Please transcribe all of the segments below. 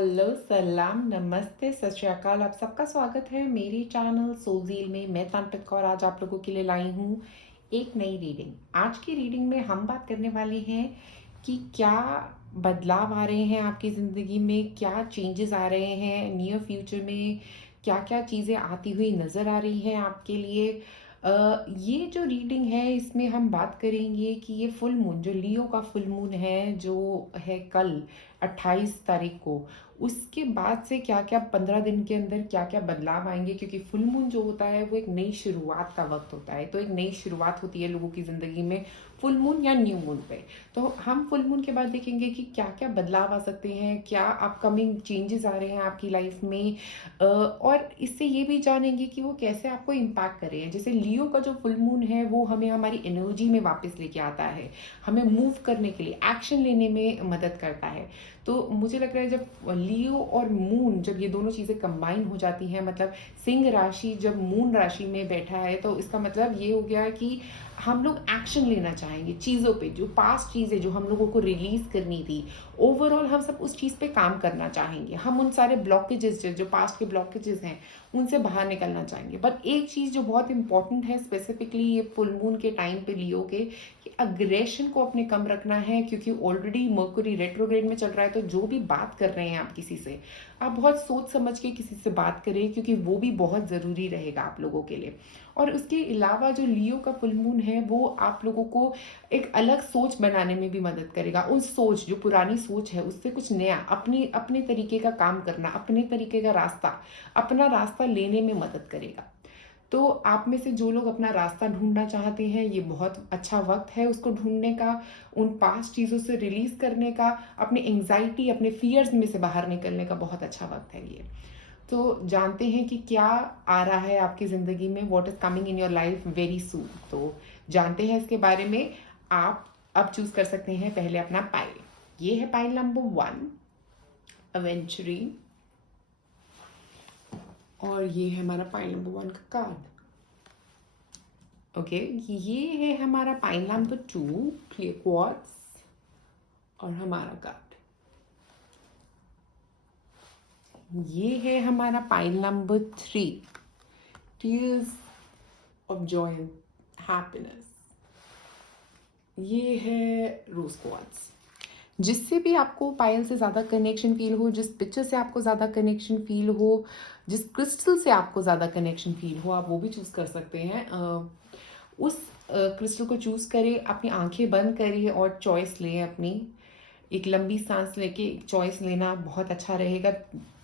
Hello, सलाम, नमस्ते, सत श्री अकाल। आप सबका स्वागत है मेरे चैनल सोलज़ील में। मैं तांत्रिक कौर आज आप लोगों के लिए लाई हूँ एक नई रीडिंग। आज की रीडिंग में हम बात करने वाले हैं कि क्या बदलाव आ रहे हैं आपकी ज़िंदगी में, क्या चेंजेस आ रहे हैं नियर फ्यूचर में, क्या-क्या चीज़ें आती हुई नज़र आ रही हैं आपके लिए। ये जो रीडिंग है इसमें हम बात करेंगे कि ये फुल मून जो लियो का फुल मून है जो है कल 28 तारीख को, उसके बाद से क्या-क्या 15 दिन के अंदर क्या-क्या बदलाव आएँगे, क्योंकि फुल मून जो होता है वो एक नई शुरुआत का वक़्त होता है। तो एक नई शुरुआत होती है लोगों की ज़िंदगी में फुल मून या न्यू मून पे। तो हम फुल मून के बाद देखेंगे कि क्या-क्या बदलाव आ सकते हैं, क्या अपकमिंग चेंजेस आ रहे हैं आपकी लाइफ़ में, और इससे ये भी जानेंगे कि वो कैसे आपको इम्पैक्ट कर रहे हैं। जैसे लियो का जो फुल मून है वो हमें हमारी एनर्जी में वापस लेके आता है, हमें मूव करने के लिए, एक्शन लेने में मदद करता है। तो मुझे लग रहा है जब लियो और मून जब ये दोनों चीज़ें कंबाइन हो जाती हैं, मतलब सिंह राशि जब मून राशि में बैठा है तो इसका मतलब ये हो गया कि हम लोग एक्शन लेना चाहेंगे चीज़ों पे, जो पास्ट चीज़ें जो हम लोगों को रिलीज़ करनी थी, ओवरऑल हम सब उस चीज़ पे काम करना चाहेंगे। हम उन सारे ब्लॉकेजेस जो पास्ट के ब्लॉकेजेस हैं उनसे बाहर निकलना चाहेंगे। बट एक चीज़ जो बहुत इंपॉर्टेंट है स्पेसिफिकली ये फुल मून के टाइम पे लियो के, कि अग्रेशन को अपने कम रखना है, क्योंकि ऑलरेडी मर्क्यूरी रेट्रोग्रेड में चल रहा है। तो जो भी बात कर रहे हैं आप किसी से, आप बहुत सोच समझ के किसी से बात करें, क्योंकि वो भी बहुत ज़रूरी रहेगा आप लोगों के लिए। और उसके अलावा जो लियो का फुल मून है वो आप लोगों को एक अलग सोच बनाने में भी मदद करेगा। उस सोच जो पुरानी सोच है उससे कुछ नया अपनी अपने तरीके का काम करना, अपने तरीके का रास्ता, अपना रास्ता लेने में मदद करेगा। तो आप में से जो लोग अपना रास्ता ढूँढना चाहते हैं, ये बहुत अच्छा वक़्त है उसको ढूँढने का, उन पास्ट चीज़ों से रिलीज़ करने का, अपनी एंग्ज़ायटी, अपने फ़ियर्स में से बाहर निकलने का बहुत अच्छा वक़्त है ये। तो जानते हैं कि क्या आ रहा है आपकी ज़िंदगी में, what is coming in your life very soon. तो जानते हैं इसके बारे में। आप अब चूज़ कर सकते हैं पहले अपना पाइल। ये है पाइल नंबर 1, एवेंचुरिन, और ये है हमारा पाइल नंबर 1 का कार्ड। ओके, ये है हमारा पाइल नंबर 2, क्लियर क्वार्ट्ज, और हमारा कार्ड ये है हमारा pile number 3, tears of Joy and happiness. ये है रोज क्वार्ट्ज। जिससे भी आपको पायल से ज़्यादा कनेक्शन फील हो, जिस पिक्चर से आपको ज़्यादा कनेक्शन फील हो, जिस क्रिस्टल से आपको ज़्यादा कनेक्शन फील हो, आप वो भी चूज़ कर सकते हैं। उस क्रिस्टल को चूज़ करें, अपनी आंखें बंद करिए और चॉइस लें अपनी। एक लंबी सांस लेके एक चॉइस लेना बहुत अच्छा रहेगा।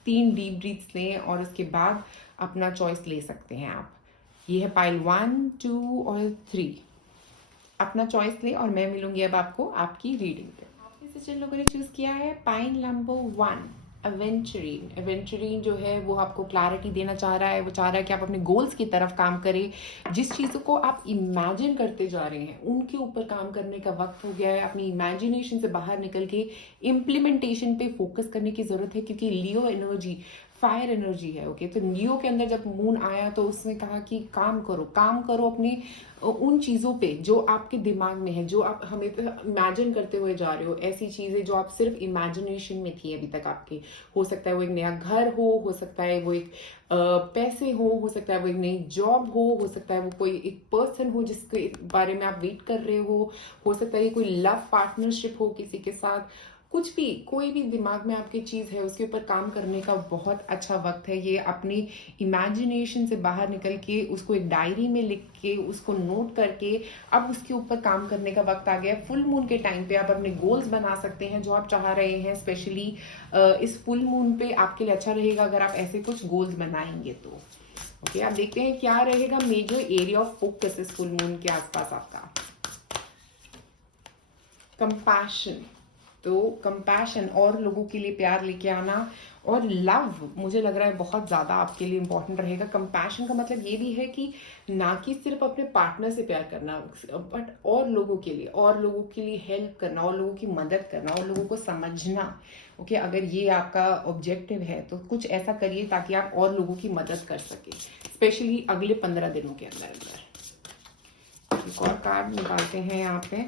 3 डीप ब्रीथ्स लें और उसके बाद अपना चॉइस ले सकते हैं आप। ये है पाइल 1, 2 और 3। अपना चॉइस लें और मैं मिलूंगी अब आपको आपकी रीडिंग पे। आपने से जिन लोगों ने चूज किया है पाइन नंबर 1, एवेंचुरीन। एवेंचुरीन जो है वो आपको क्लैरिटी देना चाह रहा है, वो चाह रहा है कि आप अपने गोल्स की तरफ काम करें। जिस चीज़ों को आप इमेजिन करते जा रहे हैं उनके ऊपर काम करने का वक्त हो गया है। अपनी इमेजिनेशन से बाहर निकल के इम्प्लीमेंटेशन पे फोकस करने की जरूरत है, क्योंकि लियो एनर्जी फायर एनर्जी है। ओके, तो लियो के अंदर जब मून आया तो उसने कहा कि काम करो, काम करो अपनी उन चीज़ों पे जो आपके दिमाग में है, जो आप हमें इमेजिन करते हुए जा रहे हो। ऐसी चीज़ें जो आप सिर्फ इमेजिनेशन में थी अभी तक आपके। हो सकता है वो एक नया घर हो सकता है वो एक पैसे हो सकता है वो एक नई जॉब हो सकता है वो कोई एक पर्सन हो जिसके बारे में आप वेट कर रहे हो सकता है ये कोई लव पार्टनरशिप हो किसी के साथ। कुछ भी, कोई भी दिमाग में आपकी चीज़ है उसके ऊपर काम करने का बहुत अच्छा वक्त है ये। अपनी इमेजिनेशन से बाहर निकल के उसको एक डायरी में लिख के उसको नोट करके अब उसके ऊपर काम करने का वक्त आ गया है। फुल मून के टाइम पे आप अपने गोल्स बना सकते हैं जो आप चाह रहे हैं। स्पेशली इस फुल मून पे आपके लिए अच्छा रहेगा अगर आप ऐसे कुछ गोल्स बनाएंगे तो। ओके, आप देखते हैं क्या रहेगा मेजर एरिया ऑफ फोकस इस फुल मून के आसपास आपका। कंपैशन, तो कंपैशन और लोगों के लिए प्यार लेके आना, और लव मुझे लग रहा है बहुत ज़्यादा आपके लिए इंपॉर्टेंट रहेगा। कंपैशन का मतलब ये भी है कि ना कि सिर्फ अपने पार्टनर से प्यार करना, बट और लोगों के लिए हेल्प करना, और लोगों की मदद करना, और लोगों को समझना। ओके, अगर ये आपका ऑब्जेक्टिव है तो कुछ ऐसा करिए ताकि आप और लोगों की मदद कर सके, स्पेशली अगले 15 दिनों के अंदर। एक और कार्ड निकालते हैं यहाँ पे।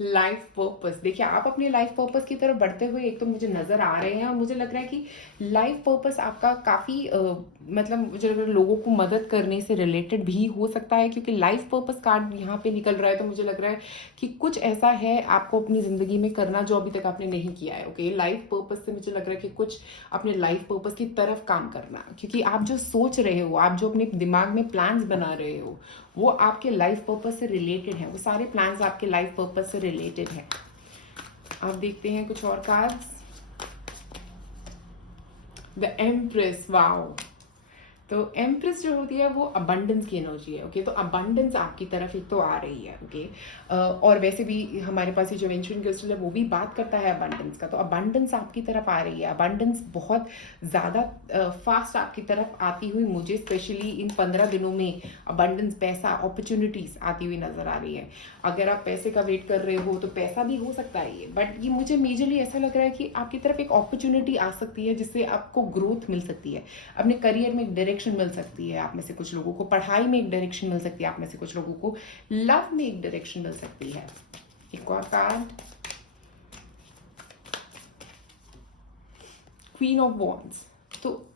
लाइफ पर्पस, देखिए आप अपने लाइफ पर्पस की तरफ बढ़ते हुए एक तो मुझे नज़र आ रहे हैं, और मुझे लग रहा है कि लाइफ पर्पस आपका काफ़ी मतलब मुझे लग रहा है लोगों को मदद करने से रिलेटेड भी हो सकता है, क्योंकि लाइफ पर्पस कार्ड यहाँ पे निकल रहा है। तो मुझे लग रहा है कि कुछ ऐसा है आपको अपनी ज़िंदगी में करना जो अभी तक आपने नहीं किया है। ओके, लाइफ पर्पस से मुझे लग रहा है कि कुछ अपने लाइफ पर्पस की तरफ काम करना, क्योंकि आप जो सोच रहे हो, आप जो अपने दिमाग में प्लान्स बना रहे हो, वो आपके लाइफ पर्पस से रिलेटेड है। वो सारे प्लान्स आपके लाइफ पर्पस से रिलेटेड है। आप देखते हैं कुछ और कार्ड्स। The empress, wow. तो एम्प्रेस जो होती है वो अबंडेंस की एनर्जी है। ओके, तो अबंडेंस आपकी तरफ एक तो आ रही है। ओके, और वैसे भी हमारे पास ये जो एंशिएंट क्रिस्टल है वो भी बात करता है अबंडेंस का। तो अबंडेंस आपकी तरफ आ रही है। अबंडेंस बहुत ज़्यादा फास्ट आपकी तरफ आती हुई मुझे स्पेशली इन 15 दिनों में अबंडेंस, पैसा, अपॉर्चुनिटीज आती हुई नजर आ रही है। अगर आप पैसे का वेट कर रहे हो तो पैसा भी हो सकता है ये, बट ये मुझे मेजरली ऐसा लग रहा है कि आपकी तरफ एक अपॉर्चुनिटी आ सकती है जिससे आपको ग्रोथ मिल सकती है, अपने करियर में एक डायरेक्शन मिल सकती है। आप में से कुछ लोगों को पढ़ाई में एक डायरेक्शन मिल सकती है, आप में से कुछ लोगों को लव में एक डायरेक्शन मिल सकती है। एक और कार्ड, क्वीन ऑफ वॉन्ड्स। तो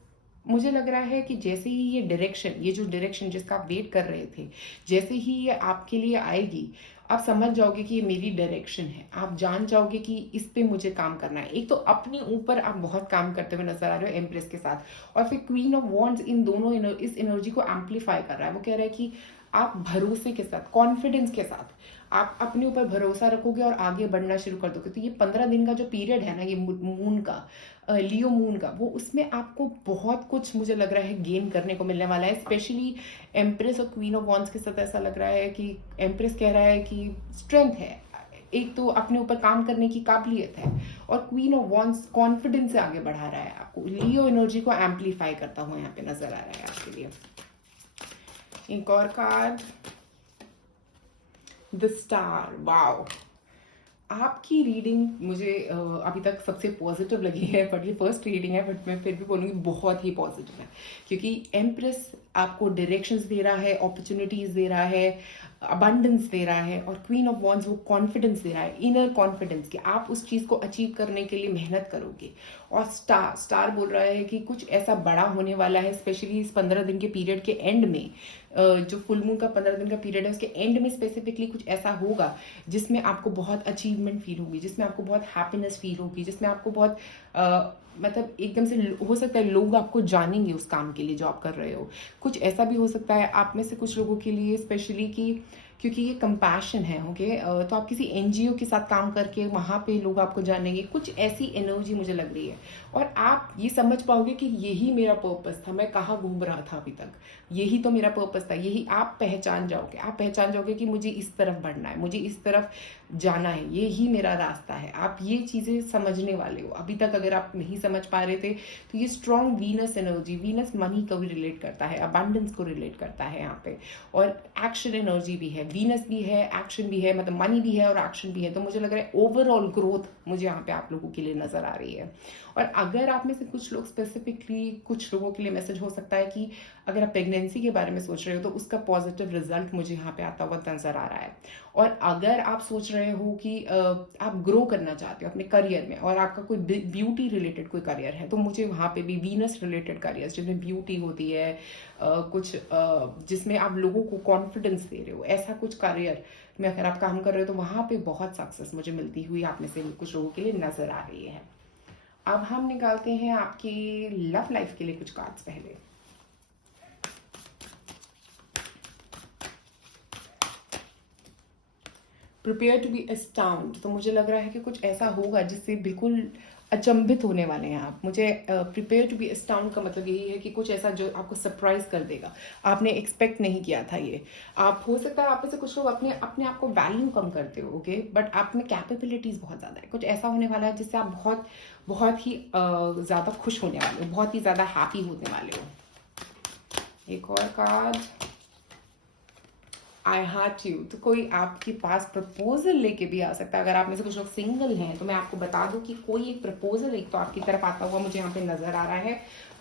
मुझे लग रहा है कि जैसे ही ये डायरेक्शन, ये जो डायरेक्शन जिसका आप वेट कर रहे थे, जैसे ही ये आपके लिए आएगी, आप समझ जाओगे कि ये मेरी डायरेक्शन है। आप जान जाओगे कि इस पे मुझे काम करना है। एक तो अपने ऊपर आप बहुत काम करते हुए नजर आ रहे हो एम्प्रेस के साथ, और फिर क्वीन ऑफ वॉन्ड्स इन दोनों इस एनर्जी को एम्पलीफाई कर रहा है। वो कह रहा है कि आप भरोसे के साथ, कॉन्फिडेंस के साथ आप अपने ऊपर भरोसा रखोगे और आगे बढ़ना शुरू कर दोगे। तो ये 15 दिन का जो पीरियड है ना, ये मून का, लियो मून का, वो उसमें आपको बहुत कुछ मुझे लग रहा है गेन करने को मिलने वाला है। स्पेशली एम्प्रेस और क्वीन ऑफ वॉन्ड्स के साथ ऐसा लग रहा है कि एम्प्रेस कह रहा है कि स्ट्रेंथ है, एक तो अपने ऊपर काम करने की काबिलियत है, और क्वीन ऑफ वॉन्ड्स कॉन्फिडेंस से आगे बढ़ा रहा है आपको। लियो एनर्जी को एम्पलीफाई करता हुआ यहाँ पे नजर आ रहा है आपके लिए। एक और कार्ड, द स्टार, वाओ। आपकी रीडिंग मुझे अभी तक सबसे पॉजिटिव लगी है, बट ये फर्स्ट रीडिंग है, बट मैं फिर भी बोलूँगी बहुत ही पॉजिटिव है, क्योंकि एम्प्रेस आपको डायरेक्शंस दे रहा है, अपॉर्चुनिटीज दे रहा है, अबंडेंस दे रहा है, और क्वीन ऑफ वॉन्ड्स वो कॉन्फिडेंस दे रहा है, इनर कॉन्फिडेंस कि आप उस चीज़ को अचीव करने के लिए मेहनत करोगे। और स्टार बोल रहा है कि कुछ ऐसा बड़ा होने वाला है, स्पेशली इस 15 दिन के पीरियड के एंड में। जो फुल मून का 15 दिन का पीरियड है उसके एंड में स्पेसिफिकली कुछ ऐसा होगा जिसमें आपको बहुत अचीवमेंट फील होगी, जिसमें आपको बहुत हैप्पीनेस फील होगी, जिसमें आपको बहुत मतलब एकदम से हो सकता है लोग आपको जानेंगे उस काम के लिए जो आप कर रहे हो। कुछ ऐसा भी हो सकता है आप में से कुछ लोगों के लिए स्पेशली कि क्योंकि ये कंपैशन है। ओके, तो आप किसी एनजीओ के साथ काम करके वहाँ पे लोग आपको जानेंगे, कुछ ऐसी एनर्जी मुझे लग रही है। और आप ये समझ पाओगे कि यही मेरा पर्पस था, मैं कहाँ घूम रहा था अभी तक, यही तो मेरा पर्पस था। यही आप पहचान जाओगे, आप पहचान जाओगे कि मुझे इस तरफ बढ़ना है, मुझे इस तरफ जाना है, यही मेरा रास्ता है। आप ये चीज़ें समझने वाले हो। अभी तक अगर आप नहीं समझ पा रहे थे तो ये strong Venus energy, Venus money को भी रिलेट करता है, अबंडेंस को रिलेट करता है यहाँ पे, और एक्शन एनर्जी भी है, वीनस भी है, एक्शन भी है, मतलब मनी भी है और एक्शन भी है। तो मुझे लग रहा है ओवरऑल ग्रोथ मुझे यहाँ पे आप लोगों के लिए नजर आ रही है। और अगर आप में से कुछ लोग स्पेसिफिकली, कुछ लोगों के लिए मैसेज हो सकता है कि अगर आप प्रेगनेंसी के बारे में सोच रहे हो तो उसका पॉजिटिव रिजल्ट मुझे यहाँ पे आता हुआ नजर आ रहा है। और अगर आप सोच रहे हो कि आप ग्रो करना चाहते हो अपने करियर में, और आपका कोई ब्यूटी रिलेटेड कोई करियर है, तो मुझे वहाँ पे भी वीनस रिलेटेड करियर जिसमें ब्यूटी होती है, कुछ जिसमें आप लोगों को कॉन्फिडेंस दे रहे हो, ऐसा कुछ करियर में अगर आप काम कर रहे हो तो वहाँ पे बहुत सक्सेस मुझे मिलती हुई आप में से कुछ लोगों के लिए नजर आ रही है। अब हम निकालते हैं आपकी लव लाइफ के लिए कुछ कार्ड्स पहले। Prepare to be astound. तो मुझे लग रहा है कि कुछ ऐसा होगा जिससे बिल्कुल अचंभित होने वाले हैं आप। मुझे प्रिपेयर टू बी अस्टाउंड का मतलब यही है कि कुछ ऐसा जो आपको सरप्राइज कर देगा, आपने एक्सपेक्ट नहीं किया था ये। आप हो सकता है आप में से कुछ लोग अपने अपने आप को वैल्यू कम करते हो, ओके, बट आप में कैपेबिलिटीज बहुत ज़्यादा है। कुछ ऐसा होने वाला है जिससे आप बहुत बहुत ही ज़्यादा खुश होने वाले हो, बहुत ही ज़्यादा हैप्पी होने वाले हो। एक और कार्ड, आई हार्ट यू। तो कोई आपके पास प्रपोजल लेके भी आ सकता है। अगर आप में से कुछ लोग सिंगल हैं तो मैं आपको बता दूं कि कोई एक प्रपोजल एक तो आपकी तरफ आता हुआ मुझे यहाँ पे नजर आ रहा है।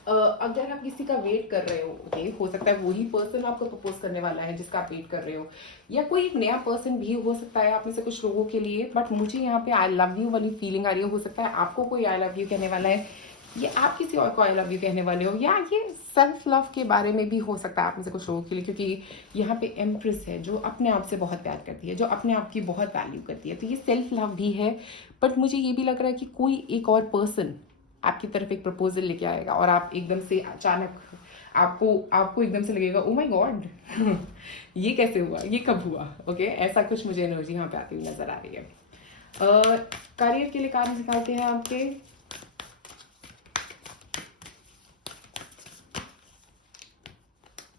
अगर आप किसी का वेट कर रहे हो, ओके, हो सकता है वही पर्सन आपको प्रपोज करने वाला है जिसका आप वेट कर रहे हो, या कोई एक नया पर्सन भी हो सकता है आप में से कुछ लोगों के लिए। बट मुझे यहाँ पे आई लव यू वाली फीलिंग आ रही है। हो सकता है आपको कोई आई लव यू कहने वाला है, ये आप किसी और को आई लव यू कहने वाले हो, या ये सेल्फ लव के बारे में भी हो सकता है आप में से कुछ लोगों के लिए, क्योंकि यहाँ पे एम्प्रेस है जो अपने आप से बहुत प्यार करती है, जो अपने आप की बहुत वैल्यू करती है, तो ये सेल्फ लव भी है। बट मुझे ये भी लग रहा है कि कोई एक और पर्सन आपकी तरफ एक प्रपोजल लेके आएगा और आप एकदम से अचानक आपको आपको एकदम से लगेगा ओ माय गॉड ये कैसे हुआ, ये कब हुआ, ओके, ऐसा कुछ मुझे एनर्जी यहाँ पे आती हुई नजर आ रही है। करियर के लिए कार्ड निकालते हैं आपके।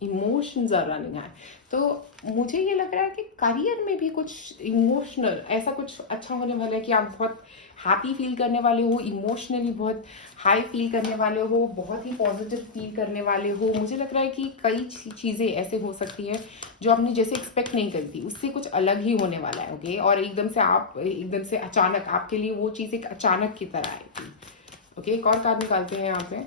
इमोशंस आर रनिंग है, तो मुझे ये लग रहा है कि करियर में भी कुछ इमोशनल ऐसा कुछ अच्छा होने वाला है कि आप बहुत हैप्पी फील करने वाले हो, इमोशनली बहुत हाई फील करने वाले हो, बहुत ही पॉजिटिव फील करने वाले हो। मुझे लग रहा है कि कई चीज़ें ऐसे हो सकती है जो आपने जैसे एक्सपेक्ट नहीं करती, उससे कुछ अलग ही होने वाला है, ओके, और एकदम से अचानक आपके लिए वो चीज़ एक अचानक की तरह आएगी, ओके। एक और कार्ड निकालते हैं यहाँ पे।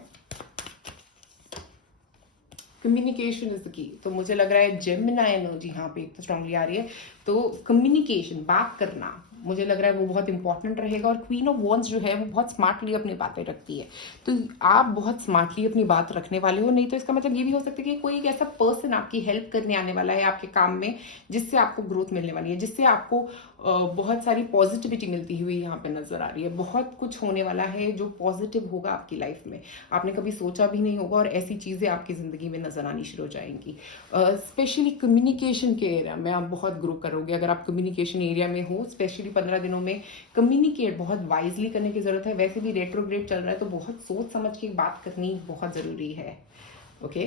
कम्युनिकेशन इज द की, तो मुझे लग रहा है जेमिनी एनर्जी यहाँ पे तो स्ट्रांगली आ रही है, तो कम्युनिकेशन, बात करना, मुझे लग रहा है वो बहुत इंपॉर्टेंट रहेगा। और क्वीन ऑफ वॉन्स जो है वो बहुत स्मार्टली अपनी बातें रखती है, तो आप बहुत स्मार्टली अपनी बात रखने वाले हो। नहीं तो इसका मतलब ये भी हो सकता है कि कोई एक ऐसा पर्सन आपकी हेल्प करने आने वाला है आपके काम में, जिससे आपको ग्रोथ मिलने वाली है, जिससे आपको बहुत सारी पॉजिटिविटी मिलती हुई यहाँ पे नजर आ रही है। बहुत कुछ होने वाला है जो पॉजिटिव होगा आपकी लाइफ में, आपने कभी सोचा भी नहीं होगा, और ऐसी चीजें आपकी जिंदगी में नजर आनी शुरू हो जाएंगी। स्पेशली कम्युनिकेशन के एरिया में आप बहुत ग्रो करोगे। अगर आप कम्युनिकेशन एरिया में हो, स्पेशली 15 दिनों में कम्युनिकेट बहुत वाइजली करने की जरूरत है। वैसे भी रेट्रोग्रेड चल रहा है, तो बहुत सोच समझ के बात करनी बहुत जरूरी है, ओके।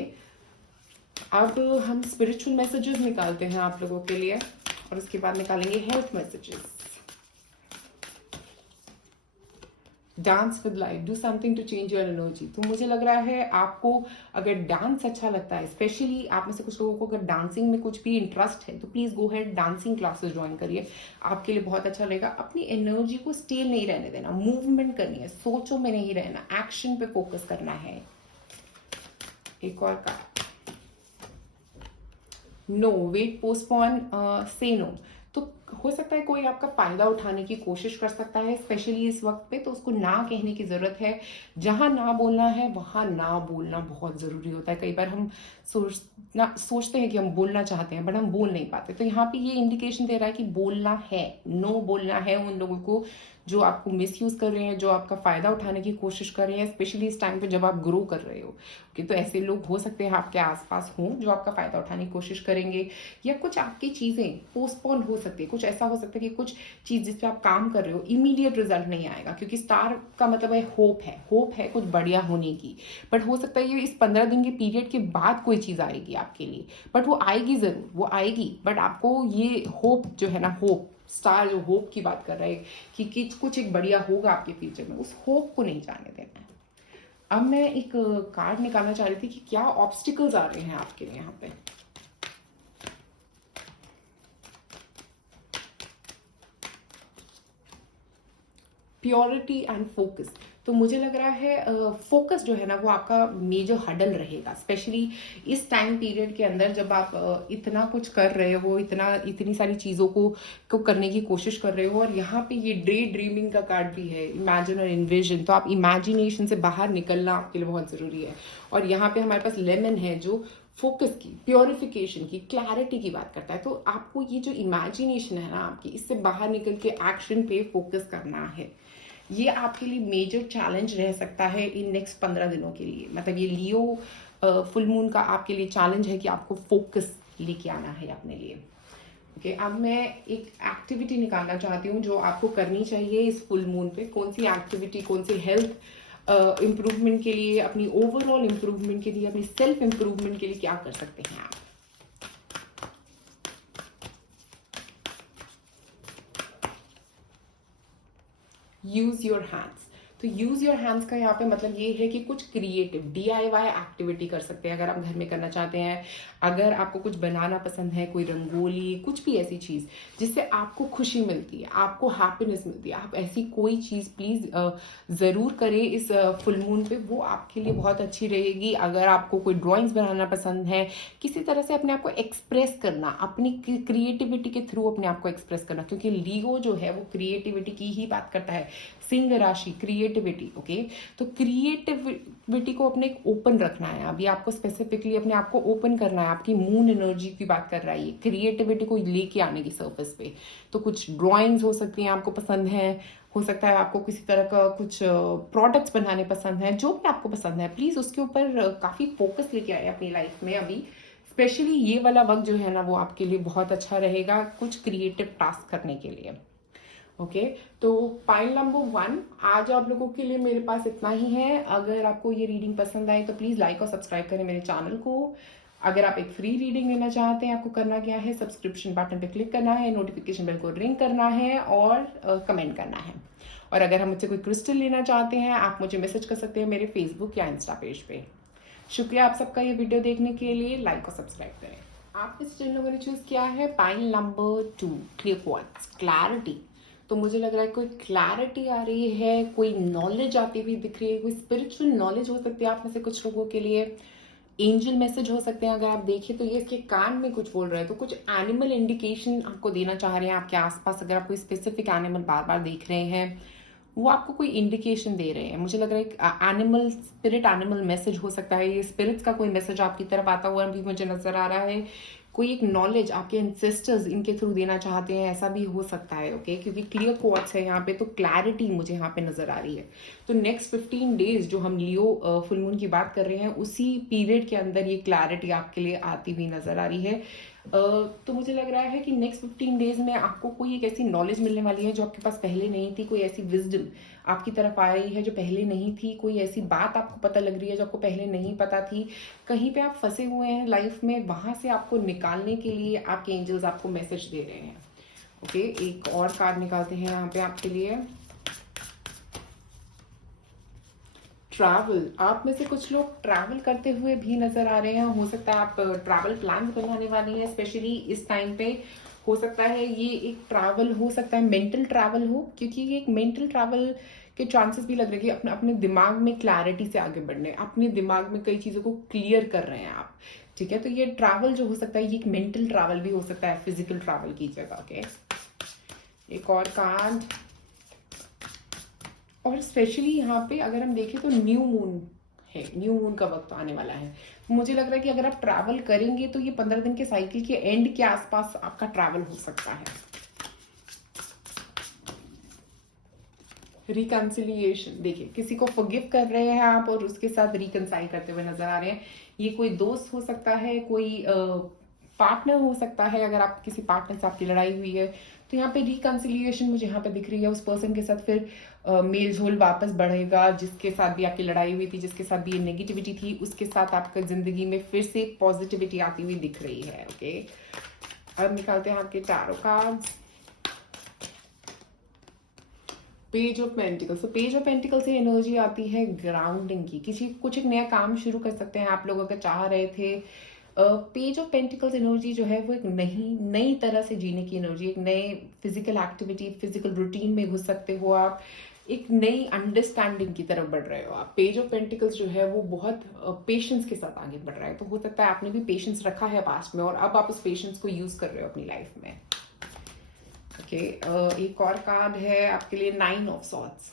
अब हम स्पिरिचुअल मैसेजेस निकालते हैं आप लोगों के लिए, और उसके बाद निकालेंगे health messages. Dance with life, do something to change your energy. तो मुझे लग रहा है आपको अगर डांस अच्छा लगता है, स्पेशली आप में से कुछ लोगों को अगर डांसिंग में कुछ भी इंटरेस्ट है, तो please go head dancing classes join करिए, आपके लिए बहुत अच्छा रहेगा। अपनी एनर्जी को स्टेल नहीं रहने देना, मूवमेंट करनी है, सोचों में नहीं रहना, एक्शन पे फोकस करना है। एक और का नो, वेट, पोस्टपोन, से नो। तो हो सकता है कोई आपका फायदा उठाने की कोशिश कर सकता है, स्पेशली इस वक्त पे, तो उसको ना कहने की जरूरत है। जहां ना बोलना है वहां ना बोलना बहुत जरूरी होता है। कई बार हम सोचते हैं कि हम बोलना चाहते हैं, बट हम बोल नहीं पाते। तो यहाँ पे ये इंडिकेशन दे रहा है कि बोलना है, नो बोलना है उन लोगों को जो आपको मिसयूज कर रहे हैं, जो आपका फायदा उठाने की कोशिश कर रहे हैं, स्पेशली इस टाइम पे जब आप ग्रो कर रहे हो, कि तो ऐसे लोग हो सकते हैं आपके आसपास हों जो आपका फायदा उठाने की कोशिश करेंगे, या कुछ आपकी चीजें पोस्टपोन हो सकती है। कुछ ऐसा हो सकता है कि कुछ चीज जिस पे आप काम कर रहे हो इमीडिएट रिजल्ट नहीं आएगा, क्योंकि स्टार का मतलब है होप है कुछ बढ़िया होने की। बट हो सकता है ये इस 15 दिन के पीरियड के बाद कोई चीज आएगी आपके लिए, बट वो आएगी जरूर, वो आएगी। बट आपको ये होप जो है ना, होप स्टार जो होप की बात कर रहे हैं कि कुछ एक बढ़िया होगा आपके फ्यूचर में, उस होप को नहीं जाने देना है। अब मैं एक कार्ड निकालना चाह रही थी कि क्या ऑब्स्टिकल्स आ रहे हैं आपके लिए यहाँ पे। प्योरिटी एंड फोकस, तो मुझे लग रहा है फोकस जो है ना वो आपका मेजर हडल रहेगा, स्पेशली इस टाइम पीरियड के अंदर जब आप इतना कुछ कर रहे हो, इतनी सारी चीज़ों को करने की कोशिश कर रहे हो। और यहाँ पे ये डे ड्रीमिंग का कार्ड भी है, इमेजिन और इन्विजन, तो आप इमेजिनेशन से बाहर निकलना आपके लिए बहुत ज़रूरी है। और यहाँ पे हमारे पास लेमन है जो फोकस की, प्योरिफिकेशन की, क्लैरिटी की बात करता है। तो आपको ये जो इमेजिनेशन है ना आपकी, इससे बाहर निकल के एक्शन पे फोकस करना है। ये आपके लिए मेजर चैलेंज रह सकता है इन नेक्स्ट 15 दिनों के लिए। मतलब ये लियो फुल मून का आपके लिए चैलेंज है कि आपको फोकस लेके आना है अपने लिए, ओके। अब मैं एक एक्टिविटी निकालना चाहती हूँ जो आपको करनी चाहिए इस फुल मून पे। कौन सी एक्टिविटी, कौन सी हेल्थ इंप्रूवमेंट के लिए, अपनी ओवरऑल इंप्रूवमेंट के लिए, अपनी सेल्फ इंप्रूवमेंट के लिए क्या कर सकते हैं आप। यूज योर हैंड्स, तो यूज योर हैंड्स का यहाँ पे मतलब ये है कि कुछ क्रिएटिव DIY एक्टिविटी कर सकते हैं अगर आप घर में करना चाहते हैं। अगर आपको कुछ बनाना पसंद है, कोई रंगोली, कुछ भी ऐसी चीज जिससे आपको खुशी मिलती है, आपको हैप्पीनेस मिलती है, आप ऐसी कोई चीज प्लीज जरूर करें इस फुल मून पे, वो आपके लिए बहुत अच्छी रहेगी। अगर आपको कोई ड्राइंग्स बनाना पसंद है, किसी तरह से अपने आप को एक्सप्रेस करना, अपनी क्रिएटिविटी के थ्रू अपने आप को एक्सप्रेस करना, क्योंकि लियो जो है वो क्रिएटिविटी की ही बात करता है। सिंह राशि क्रिएटिविटी, ओके। तो क्रिएटिविटी को अपने ओपन रखना है, अभी आपको स्पेसिफिकली अपने आप को ओपन करना है। आपकी मून एनर्जी की बात कर रहा है ये, क्रिएटिविटी को लेके आने की सर्फेस पे। तो कुछ ड्राइंग्स हो सकती हैं आपको पसंद है, हो सकता है आपको किसी तरह का कुछ प्रोडक्ट्स बनाने पसंद है, जो भी आपको पसंद है प्लीज उसके ऊपर काफी फोकस लेके आए अपनी लाइफ में। अभी स्पेशली ये वाला वक्त जो है ना वो आपके लिए बहुत अच्छा रहेगा कुछ क्रिएटिव टास्क करने के लिए, ओके। तो पाइल नंबर 1 आज आप लोगों के लिए मेरे पास इतना ही है। अगर आपको ये रीडिंग पसंद आए तो प्लीज लाइक और सब्सक्राइब करें मेरे चैनल को। अगर आप एक फ्री रीडिंग लेना चाहते हैं, आपको करना क्या है, सब्सक्रिप्शन बटन पे क्लिक करना है, नोटिफिकेशन बेल को रिंग करना है और कमेंट करना है। और अगर हम मुझसे कोई क्रिस्टल लेना चाहते हैं, आप मुझे मैसेज कर सकते हैं मेरे फेसबुक या इंस्टा पेज पे। शुक्रिया आप सबका ये वीडियो देखने के लिए। लाइक और सब्सक्राइब करें। आप इस जिन लोगों ने चूज किया है pile number 2 clear quartz clarity, तो मुझे लग रहा है कोई क्लैरिटी आ रही है, कोई नॉलेज आती हुई दिख रही है, कोई स्पिरिचुअल नॉलेज हो सकती है आप में से कुछ लोगों के लिए। एंजल मैसेज हो सकते हैं अगर आप देखें तो ये इसके कान में कुछ बोल रहे हैं, तो कुछ एनिमल इंडिकेशन आपको देना चाह रहे हैं आपके आसपास। अगर आप कोई स्पेसिफिक एनिमल बार बार देख रहे हैं, वो आपको कोई इंडिकेशन दे रहे हैं। मुझे लग रहा है एनिमल स्पिरिट एनिमल मैसेज हो सकता है, ये स्पिरिट्स का कोई मैसेज आपकी तरफ आता हुआ भी मुझे नजर आ रहा है। कोई एक नॉलेज आपके एंसेस्टर्स इनके थ्रू देना चाहते हैं, ऐसा भी हो सकता है, ओके। क्योंकि क्लियर क्वार्ट्स है यहाँ पे, तो क्लैरिटी मुझे यहाँ पे नजर आ रही है। तो नेक्स्ट 15 डेज जो हम लियो फुल मून की बात कर रहे हैं, उसी पीरियड के अंदर ये क्लैरिटी आपके लिए आती हुई नजर आ रही है। तो मुझे लग रहा है कि नेक्स्ट 15 डेज में आपको कोई एक ऐसी नॉलेज मिलने वाली है जो आपके पास पहले नहीं थी, कोई ऐसी विजडम आपकी तरफ आ रही है जो पहले नहीं थी, कोई ऐसी बात आपको पता लग रही है जो आपको पहले नहीं पता थी। कहीं पे आप फंसे हुए हैं लाइफ में, वहां से आपको निकालने के लिए आपके एंजल्स आपको मैसेज दे रहे हैं, ओके। एक और कार्ड निकालते हैं यहाँ पे आपके लिए। ट्रैवल, आप में से कुछ लोग ट्रैवल करते हुए भी नजर आ रहे हैं। हो सकता है आप ट्रैवल प्लान बनाने वाली है स्पेशली इस टाइम पे। हो सकता है ये एक ट्रैवल हो सकता है मेंटल ट्रैवल हो, क्योंकि ये एक मेंटल ट्रैवल के चांसेस भी लग रहे हैं कि अपने अपने दिमाग में क्लैरिटी से आगे बढ़ने, अपने दिमाग में कई चीजों को क्लियर कर रहे हैं आप, ठीक है। तो ये ट्रैवल जो हो सकता है ये एक मेंटल ट्रैवल भी हो सकता है फिजिकल ट्रैवल की जगह, ओके। एक और कार्ड, और स्पेशली यहाँ पे अगर हम देखें तो न्यू मून है, न्यू मून का वक्त आने वाला है। मुझे लग रहा है कि अगर आप ट्रैवल करेंगे तो ये 15 दिन के साइकिल के एंड के आसपास आपका ट्रैवल हो सकता है। रिकंसिलिएशन, देखिए किसी को फॉरगिव कर रहे हैं आप और उसके साथ रिकंसाइल करते हुए नजर आ रहे हैं। ये कोई दोस्त हो सकता है, कोई पार्टनर हो सकता है। अगर आप किसी पार्टनर से आपकी लड़ाई हुई है तो यहाँ पे रिकंसिलिएशन मुझे यहाँ पे दिख रही है। उस पर्सन के साथ फिर मेल जोल वापस बढ़ेगा, जिसके साथ भी आपकी लड़ाई हुई थी, जिसके साथ भी ये नेगेटिविटी थी, उसके साथ आपका जिंदगी में फिर से पॉजिटिविटी आती हुई दिख रही है, ओके। अब निकालते हैं आपके tarot cards. Page of pentacles, तो पेज ऑफ पेंटिकल से एनर्जी आती है ग्राउंडिंग की, किसी कुछ एक नया काम शुरू कर सकते हैं आप लोग अगर चाह रहे थे। पेज ऑफ पेंटिकल्स एनर्जी जो है वो एक नई तरह से जीने की एनर्जी, एक नए फिजिकल एक्टिविटी फिजिकल रूटीन में घुस सकते हो आप, एक नई अंडरस्टैंडिंग की तरफ बढ़ रहे हो आप। पेज ऑफ पेंटिकल्स जो है वो बहुत पेशेंस के साथ आगे बढ़ रहा है। तो हो सकता है आपने भी पेशेंस रखा है पास्ट में और अब आप उस पेशेंस को यूज कर रहे हो अपनी लाइफ में, ओके। एक और कार्ड है आपके लिए 9 ऑफ सॉर्ड्स।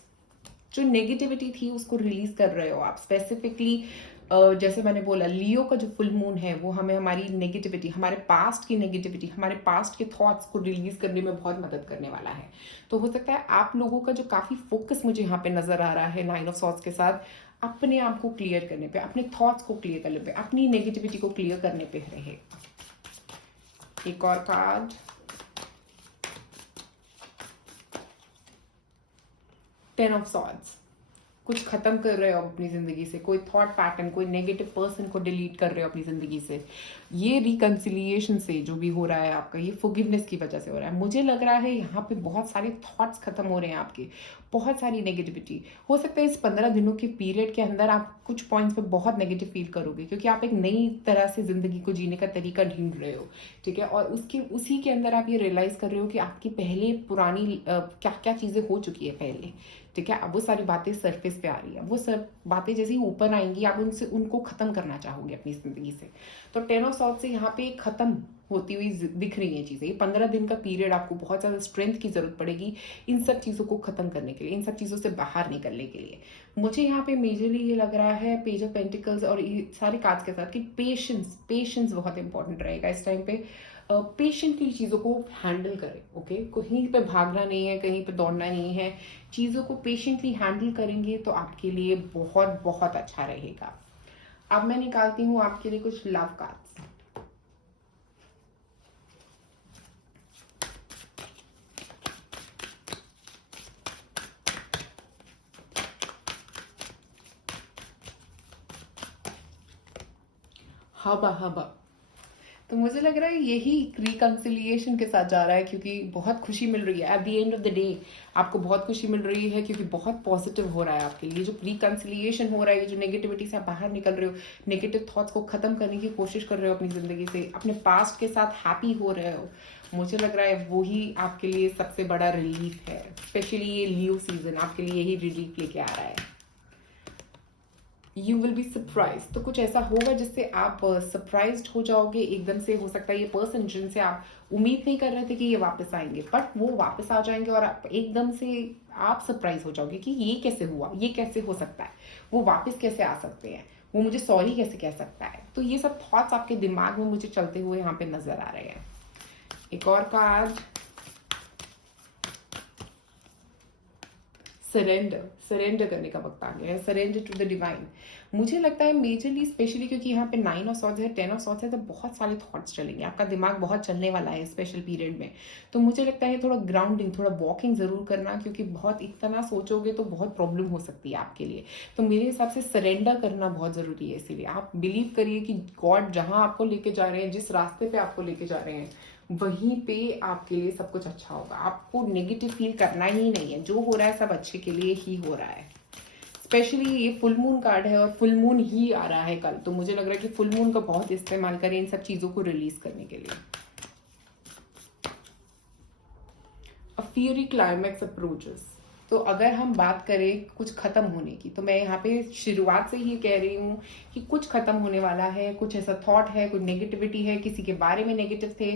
जो नेगेटिविटी थी उसको रिलीज कर रहे हो आप स्पेसिफिकली। जैसे मैंने बोला लियो का जो फुल मून है वो हमें हमारी नेगेटिविटी, हमारे पास्ट की नेगेटिविटी, हमारे पास्ट के थॉट्स को रिलीज करने में बहुत मदद करने वाला है। तो हो सकता है आप लोगों का जो काफी फोकस मुझे यहाँ पे नजर आ रहा है 9 ऑफ सॉर्ड्स के साथ, अपने आप को क्लियर करने पे, अपने थॉट्स को क्लियर करने पे, अपनी नेगेटिविटी को क्लियर करने पे रहे। एक और कार्ड, 10 ऑफ सॉर्ड्स। कुछ खत्म कर रहे हो अपनी जिंदगी से, कोई थॉट पैटर्न, कोई नेगेटिव पर्सन को डिलीट कर रहे हो अपनी जिंदगी से। ये रिकंसिलिएशन से जो भी हो रहा है आपका, ये फॉरगिवनेस की वजह से हो रहा है। मुझे लग रहा है यहाँ पे बहुत सारे थॉट्स खत्म हो रहे हैं आपके, बहुत सारी नेगेटिविटी। हो सकता है इस 15 दिनों के पीरियड के अंदर आप कुछ पॉइंट्स पे बहुत नेगेटिव फील करोगे, क्योंकि आप एक नई तरह से जिंदगी को जीने का तरीका ढूंढ रहे हो, ठीक है। और उसके उसी के अंदर आप ये रियलाइज कर रहे हो कि आपकी पहले पुरानी क्या क्या चीजें हो चुकी है पहले, ठीक है। अब वो सारी बातें सरफेस पे आ रही है, वो सब बातें जैसे ही ऊपर आएंगी आप उनको खत्म करना चाहोगे अपनी जिंदगी से। तो 10 ऑफ सॉर्ड्स से यहाँ पे खत्म होती हुई दिख रही है चीजें। ये 15 दिन का पीरियड आपको बहुत ज्यादा स्ट्रेंथ की जरूरत पड़ेगी इन सब चीजों को खत्म करने के लिए, इन सब चीजों से बाहर निकलने के लिए। मुझे यहाँ पे मेजरली ये लग रहा है पेज ऑफ पेंटिकल्स और ये सारे कार्ड्स के साथ कि पेशेंस बहुत इंपॉर्टेंट रहेगा इस टाइम पे। पेशेंटली चीज़ों को हैंडल करें, ओके। कहीं पे भागना नहीं है, कहीं पे दौड़ना नहीं है। चीज़ों को पेशेंटली हैंडल करेंगे तो आपके लिए बहुत बहुत अच्छा रहेगा। अब मैं निकालती हूँ आपके लिए कुछ लव कार्ड्स। हबा हबा। तो मुझे लग रहा है यही रिकंसिलिएशन के साथ जा रहा है, क्योंकि बहुत खुशी मिल रही है at the end of the day. आपको बहुत खुशी मिल रही है क्योंकि बहुत पॉजिटिव हो रहा है आपके लिए। जो रिकंसिलिएशन हो रहा है, जो नेगेटिविटी से आप बाहर निकल रहे हो, नेगेटिव थॉट्स को खत्म करने की कोशिश कर रहे हो अपनी जिंदगी से, अपने पास्ट के साथ हैप्पी हो रहे हो, मुझे लग रहा है वही आपके लिए सबसे बड़ा रिलीफ है। स्पेशली ये लियो सीजन आपके लिए यही रिलीफ लेके आ रहा है। You will be surprise. तो कुछ ऐसा होगा जिससे आप सरप्राइज हो जाओगे एकदम से। हो सकता है ये पर्सन जिनसे आप उम्मीद नहीं कर रहे थे कि ये वापस आएंगे, बट वो वापस आ जाएंगे और आप एकदम से आप सरप्राइज हो जाओगे कि ये कैसे हुआ, ये कैसे हो सकता है, वो वापस कैसे आ सकते हैं, वो मुझे सॉरी कैसे कह सकता है। तो ये सब थॉट्स आपके दिमाग में मुझे चलते हुए यहाँ पे नजर आ रहे हैं। एक और कार्ड, सरेंडर करने का वक्त आ गया है। Surrender to the divine. मुझे लगता है मेजरली स्पेशली क्योंकि यहाँ पे 9 ऑफ सॉर्ड्स है, 10 ऑफ सॉर्ड्स है, तो बहुत सारे थॉट्स चलेंगे, आपका दिमाग बहुत चलने वाला है स्पेशल पीरियड में। तो मुझे लगता है थोड़ा ग्राउंडिंग, थोड़ा वॉकिंग जरूर करना, क्योंकि बहुत इतना सोचोगे तो बहुत प्रॉब्लम हो सकती है आपके लिए। तो मेरे हिसाब से सरेंडर करना बहुत जरूरी है। इसीलिए आप बिलीव करिए कि गॉड जहां आपको लेके जा रहे हैं, जिस रास्ते पे आपको लेके जा रहे हैं, वहीं पे आपके लिए सब कुछ अच्छा होगा। आपको नेगेटिव फील करना ही नहीं है, जो हो रहा है सब अच्छे के लिए ही हो रहा है। स्पेशली ये फुल मून कार्ड है और फुल मून ही आ रहा है कल, तो मुझे लग रहा है कि फुल मून का बहुत इस्तेमाल करें इन सब चीजों को रिलीज करने के लिए। अ फियरी क्लाइमैक्स अप्रोचेस। तो अगर हम बात करें कुछ खत्म होने की, तो मैं यहाँ पे शुरुआत से ही कह रही हूँ कि कुछ खत्म होने वाला है। कुछ ऐसा थॉट है, कुछ नेगेटिविटी है, किसी के बारे में नेगेटिव थे,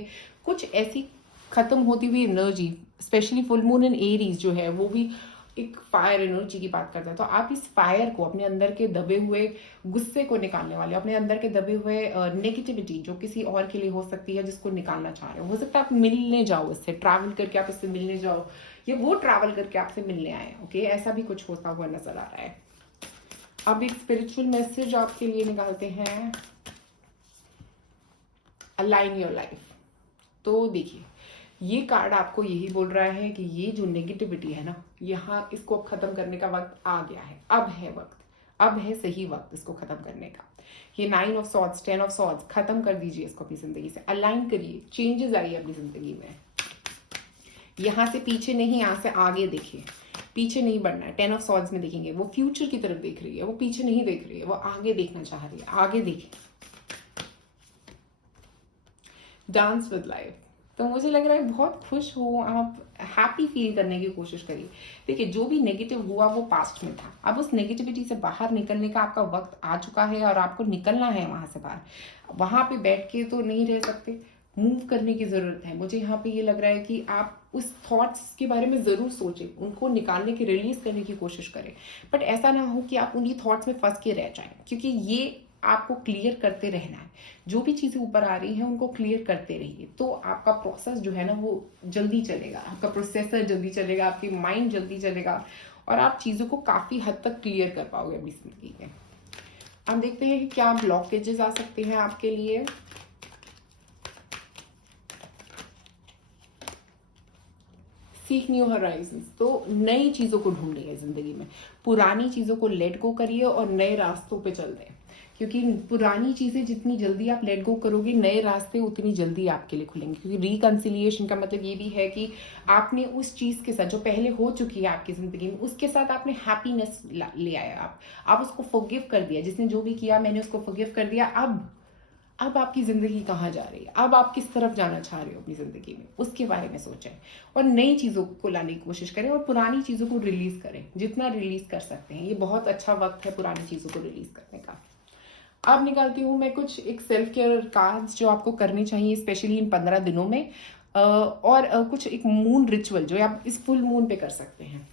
कुछ ऐसी खत्म होती हुई energy. Specially full moon in Aries जो है वो भी एक फायर एनर्जी की बात करता है। तो आप इस फायर को, अपने अंदर के दबे हुए गुस्से को निकालने वाले, अपने अंदर के दबे हुए नेगेटिविटी जो किसी और के लिए हो सकती है, जिसको निकालना चाह रहे हो सकता है आप मिलने जाओ इससे, ट्रैवल करके आप इससे मिलने जाओ, या वो ट्रैवल करके आपसे मिलने आए, ओके। ऐसा भी कुछ होता हुआ नजर आ रहा है। अब एक स्पिरिचुअल मैसेज आपके लिए निकालते हैं, अलाइन योर लाइफ। तो देखिए, ये कार्ड आपको यही बोल रहा है कि ये जो नेगेटिविटी है ना, यहाँ इसको खत्म करने का वक्त आ गया है। अब है वक्त, अब है सही वक्त इसको खत्म करने का। ये 9 ऑफ सॉर्ड्स, 10 ऑफ सॉर्ड्स, खत्म कर दीजिए इसको अपनी जिंदगी से, अलाइन करिए, चेंजेस आइए अपनी जिंदगी में। यहाँ से पीछे नहीं, यहाँ से आगे देखिए, पीछे नहीं बढ़ना है। 10 ऑफ सॉर्ड्स में देखेंगे वो फ्यूचर की तरफ देख रही है, वो पीछे नहीं देख रही है, वो आगे देखना चाह रही है, आगे देखें। Dance with life. तो मुझे लग रहा है बहुत खुश हो आप, हैप्पी फील करने की कोशिश करिए। देखिए, जो भी नेगेटिव हुआ वो पास्ट में था, अब उस नेगेटिविटी से बाहर निकलने का आपका वक्त आ चुका है और आपको निकलना है वहां से बाहर। वहां पे बैठ के तो नहीं रह सकते, मूव करने की जरूरत है। मुझे यहाँ पे ये लग रहा है कि आप उस थॉट्स के बारे में जरूर सोचें, उनको निकालने की, रिलीज करने की कोशिश करें, बट ऐसा ना हो कि आप उन्हीं थॉट्स में फंस के रह जाएं, क्योंकि ये आपको क्लियर करते रहना है। जो भी चीजें ऊपर आ रही हैं उनको क्लियर करते रहिए, तो आपका प्रोसेस जो है ना वो जल्दी चलेगा, आपका प्रोसेसर जल्दी चलेगा, आपकी माइंड जल्दी चलेगा, और आप चीजों को काफी हद तक क्लियर कर पाओगे अपनी जिंदगी में। अब देखते हैं कि क्या ब्लॉकेजेस आ सकते हैं आपके लिए। सीक न्यू होराइजन्स, तो नई चीज़ों को ढूंढिए ज़िंदगी में, पुरानी चीज़ों को लेट गो करिए और नए रास्तों पे चल दें, क्योंकि पुरानी चीज़ें जितनी जल्दी आप लेट गो करोगे, नए रास्ते उतनी जल्दी आपके लिए खुलेंगे। क्योंकि रिकन्सिलिएशन का मतलब ये भी है कि आपने उस चीज़ के साथ जो पहले हो चुकी है आपकी ज़िंदगी में, उसके साथ आपने हैप्पीनेस ले आया, आप उसको फॉरगिव कर दिया, जिसने जो भी किया मैंने उसको फॉरगिव कर दिया। अब आपकी ज़िंदगी कहाँ जा रही है, अब आप किस तरफ जाना चाह रहे हो अपनी ज़िंदगी में, उसके बारे में सोचें और नई चीज़ों को लाने की कोशिश करें और पुरानी चीज़ों को रिलीज़ करें, जितना रिलीज़ कर सकते हैं। ये बहुत अच्छा वक्त है पुरानी चीज़ों को रिलीज़ करने का। अब निकालती हूँ मैं कुछ एक सेल्फ केयर कार्ड्स जो आपको करनी चाहिए स्पेशली इन 15 दिनों में, और कुछ एक मून रिचुअल जो आप इस फुल मून पे कर सकते हैं।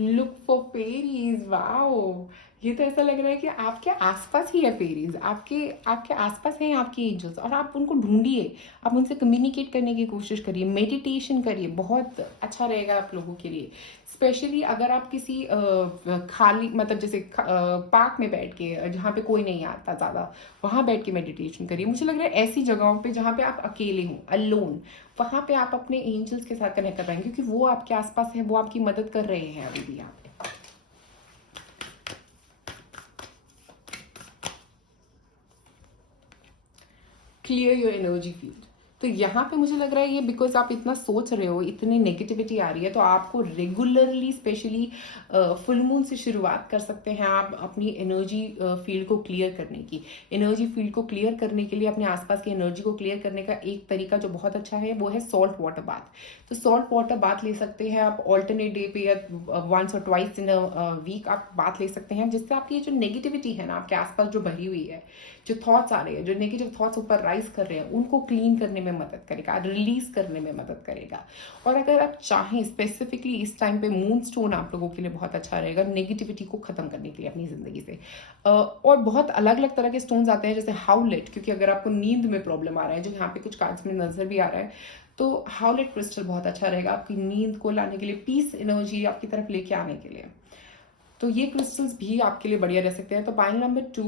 लुक फॉर फेरीज, वाओ, ये तो ऐसा लग रहा है कि आपके आसपास ही है फेरीज, आपके आपके आसपास हैं आपके एंजल्स, और आप उनको ढूंढिए, आप उनसे कम्युनिकेट करने की कोशिश करिए, मेडिटेशन करिए, बहुत अच्छा रहेगा आप लोगों के लिए। स्पेशली अगर आप किसी खाली मतलब जैसे पार्क में बैठ के, जहाँ पे कोई नहीं आता ज़्यादा, वहाँ बैठ के मेडिटेशन करिए। मुझे लग रहा है ऐसी जगहों पे जहाँ पे आप अकेले हों, अलोन, वहाँ पे आप अपने एंजल्स के साथ कनेक्ट कर पाएंगे, क्योंकि वो आपके आसपास है, वो आपकी मदद कर रहे हैं अभी भी यहाँ पे। क्लियर योर एनर्जी फील्ड, तो यहाँ पे मुझे लग रहा है ये बिकॉज आप इतना सोच रहे हो, इतनी नेगेटिविटी आ रही है, तो आपको रेगुलरली स्पेशली फुल मून से शुरुआत कर सकते हैं आप अपनी एनर्जी फील्ड को क्लियर करने की। एनर्जी फील्ड को क्लियर करने के लिए, अपने आसपास की एनर्जी को क्लियर करने का एक तरीका जो बहुत अच्छा है वो है सॉल्ट वाटर बाथ। तो सॉल्ट वाटर बाथ ले सकते हैं आप ऑल्टरनेट डे पे, या वंस और ट्वाइस इन अ वीक आप बात ले सकते हैं, जिससे आपकी जो नेगेटिविटी है ना आपके आसपास जो भरी हुई है, जो थॉट्स आ रहे हैं, जो नेगेटिव थॉट्स ऊपर राइज कर रहे हैं, उनको क्लीन करने में मदद करेगा, रिलीज करने में मदद करेगा। और अगर आप चाहें स्पेसिफिकली इस टाइम पे मून स्टोन आप लोगों के लिए बहुत अच्छा रहेगा नेगेटिविटी को खत्म करने के लिए अपनी जिंदगी से। और बहुत अलग अलग तरह के स्टोन्स आते हैं, जैसे हाउलेट, क्योंकि अगर आपको नींद में प्रॉब्लम आ रहा है, जो यहाँ पे कुछ कार्ड्स में नजर भी आ रहा है, तो हाउलेट क्रिस्टल बहुत अच्छा रहेगा आपकी नींद को लाने के लिए, पीस एनर्जी आपकी तरफ लेके आने के लिए। तो ये क्रिस्टल्स भी आपके लिए बढ़िया रह सकते हैं। तो बाइंग नंबर 2,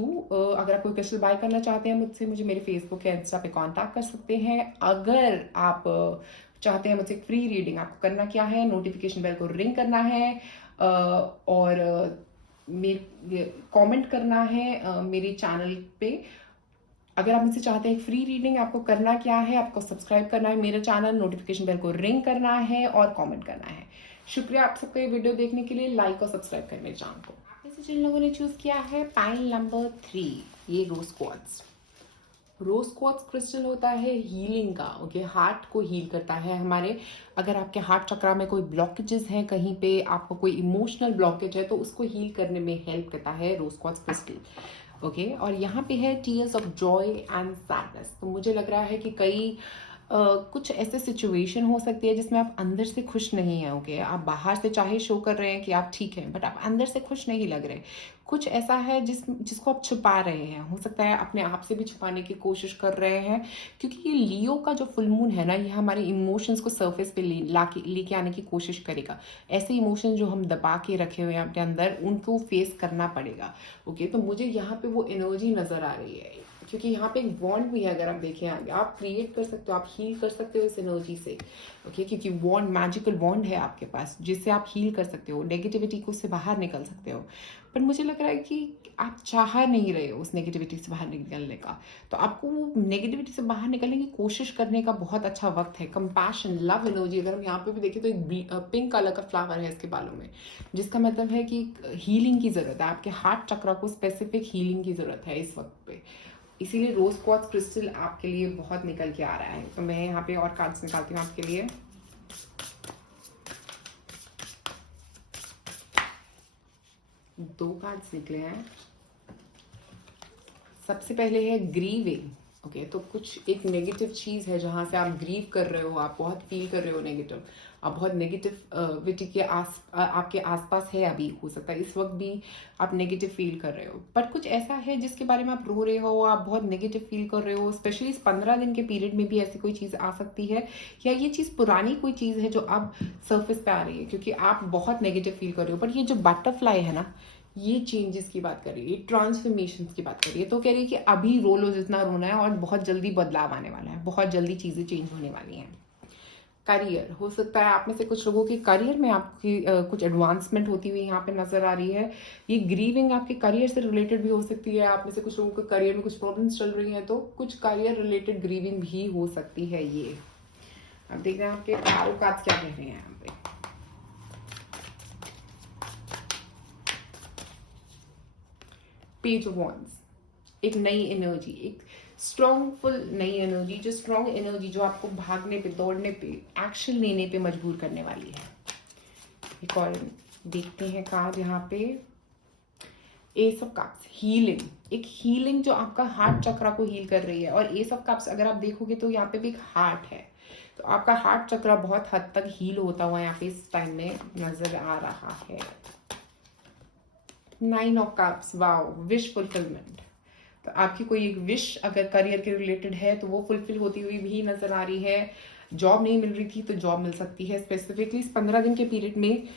अगर आप कोई क्रिस्टल बाय करना चाहते हैं मुझसे, मुझे मेरे फेसबुक या इंस्टा पे कांटेक्ट कर सकते हैं। अगर आप चाहते हैं मुझसे एक फ्री रीडिंग, आपको करना क्या है, नोटिफिकेशन बेल को रिंग करना है, और मेरे कमेंट करना है मेरे चैनल पे। अगर आप मुझसे चाहते हैं एक फ्री रीडिंग, आपको करना क्या है, आपको सब्सक्राइब करना है मेरा चैनल, नोटिफिकेशन बेल को रिंग करना है और कमेंट करना है। शुक्रिया आप सबका ये वीडियो देखने के लिए, लाइक और सब्सक्राइब करें मेरे चैनल को। आप में से जिन लोगों ने चूज किया है पाइल नंबर 3, ये रोज क्वार्ट्ज। रोज क्वार्ट्ज क्रिस्टल होता है हीलिंग का, ओके, हार्ट को हील करता है हमारे। अगर आपके हार्ट चक्रा में कोई ब्लॉकेजेस हैं, कहीं पे आपको कोई इमोशनल ब्लॉकेज है, तो उसको हील करने में हेल्प करता है रोज क्वार्ट्ज क्रिस्टल, ओके। और यहाँ पे है tears of Joy and sadness. तो मुझे लग रहा है कि कई कुछ ऐसे सिचुएशन हो सकती है जिसमें आप अंदर से खुश नहीं हैं, ओके। आप बाहर से चाहे शो कर रहे हैं कि आप ठीक हैं, बट आप अंदर से खुश नहीं लग रहे। कुछ ऐसा है जिसको आप छुपा रहे हैं, हो सकता है अपने आप से भी छुपाने की कोशिश कर रहे हैं, क्योंकि ये लियो का जो फुल मून है ना, ये हमारे इमोशंस को सरफेस पे लेके आने की कोशिश करेगा। ऐसे इमोशन जो हम दबा के रखे हुए हैं अपने अंदर, उनको फेस करना पड़ेगा, ओके। तो मुझे यहाँ पे वो एनर्जी नजर आ रही है, क्योंकि यहाँ पे एक बॉन्ड भी है। अगर आप देखें आगे, आप क्रिएट कर सकते हो, आप हील कर सकते हो इस एनर्जी से, ओके, क्योंकि बॉन्ड, मैजिकल बॉन्ड है आपके पास, जिससे आप हील कर सकते हो, नेगेटिविटी को उससे बाहर निकल सकते हो। पर मुझे लग रहा है कि आप चाह नहीं रहे हो उस नेगेटिविटी से बाहर निकलने का, तो आपको वो नेगेटिविटी से बाहर निकलने की कोशिश करने का बहुत अच्छा वक्त है। कंपैशन, लव एनर्जी, अगर हम यहाँ पे भी देखें तो एक पिंक कलर का फ्लावर है इसके बालों में, जिसका मतलब है कि हीलिंग की जरूरत है, आपके हार्ट चक्र को स्पेसिफिक हीलिंग की जरूरत है इस वक्त पे। इसीलिए रोज क्वार्ट्ज क्रिस्टल आपके लिए बहुत निकल के आ रहा है। तो मैं यहाँ पे और कार्ड्स निकालती हूँ आपके लिए। दो कार्ड्स निकले हैं। सबसे पहले है ग्रीविंग, ओके। तो कुछ एक नेगेटिव चीज है जहां से आप ग्रीव कर रहे हो, आप बहुत फील कर रहे हो नेगेटिव, आप बहुत नेगेटिविटी के आपके आसपास है, अभी हो सकता है इस वक्त भी आप नेगेटिव फील कर रहे हो। बट कुछ ऐसा है जिसके बारे में आप रो रहे हो, आप बहुत नेगेटिव फील कर रहे हो, स्पेशली इस 15 दिन के पीरियड में भी ऐसी कोई चीज़ आ सकती है, या ये चीज़ पुरानी कोई चीज़ है जो अब सर्फेस पे आ रही है, क्योंकि आप बहुत नेगेटिव फील कर रहे हो। बट ये जो बटरफ्लाई है ना, ये चेंजेस की बात कर रही है, ट्रांसफॉर्मेशन की बात कर रही है। तो कह रही है कि अभी रो लो जितना रोना है और बहुत जल्दी बदलाव आने वाला है, बहुत जल्दी चीज़ें चेंज होने वाली हैं। करियर, हो सकता है आप में से कुछ लोगों के करियर में आपकी कुछ एडवांसमेंट होती हुई यहाँ पे नजर आ रही है। ये ग्रीविंग आपके करियर से रिलेटेड भी हो सकती है। आप में से कुछ लोगों के करियर में कुछ प्रॉब्लम्स चल रही हैं तो कुछ करियर रिलेटेड ग्रीविंग भी हो सकती है ये। अब देखते हैं आपके टैरो कार्ड्स क्या कह रहे हैं यहाँ पे। पेज ऑफ वॉन्ड्स, एक नई एनर्जी, एक स्ट्रॉन्गफुल नई एनर्जी, जो स्ट्रॉन्ग एनर्जी जो आपको भागने पे, दौड़ने पे, एक्शन लेने पे मजबूर करने वाली है। एक और देखते हैं कार्ड यहाँ पे, एस ऑफ कप्स, हीलिंग, एक हीलिंग जो आपका हार्ट चक्रा को हील कर रही है। और एस ऑफ कप्स अगर आप देखोगे तो यहाँ पे भी एक हार्ट है, तो आपका हार्ट चक्रा बहुत हद तक हील होता हुआ यहाँ पे इस टाइम में नजर आ रहा है। Nine of cups, wow, wish fulfilment. तो आपकी कोई एक विश अगर करियर के रिलेटेड है तो वो फुलफिल होती हुई भी नजर आ रही है। जॉब नहीं मिल रही थी तो जॉब मिल सकती है। स्पेसिफिकली इस 15 दिन के पीरियड में